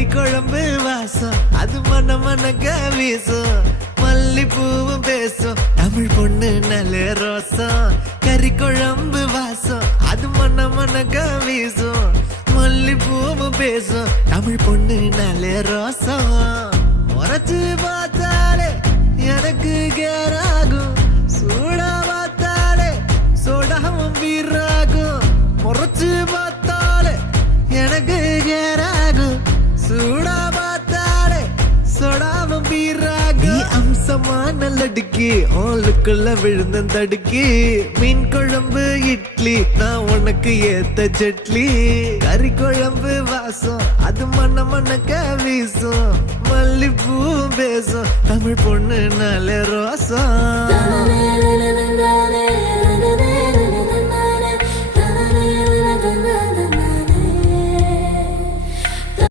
கறி குழம்பு வாசம் அது மன மனக்க வீசும் மல்லிப்பூவும் பேசும் தமிழ் பொண்ணு நல்ல ரோசம் கறி குழம்பு வாசம் அது மன மனக்க வீசும் மல்லிப்பூவும் பேசும் தமிழ் பொண்ணு நல்ல ரோசம் முறைச்சு பார்த்தாலே எனக்கு கேராகும் சூடா பார்த்தாலே சோடாவும் வீராகும் முறைச்சு பார்த்தாலே எனக்கு கேராகும் சூடா பார்த்தாலே சோடாவும் வீராகும் அம்சமான லடுக்கி ஆளுக்குள்ள விழுந்த தடுக்கி மீன் குழம்பு இட்லி நான் உனக்கு ஏத்த சட்லி கறி குழம்பு வாசம் அது மன மனக்க வீசும் மல்லிப்பூ பேசும் தமிழ் பொண்ணு நல்ல ரோசம்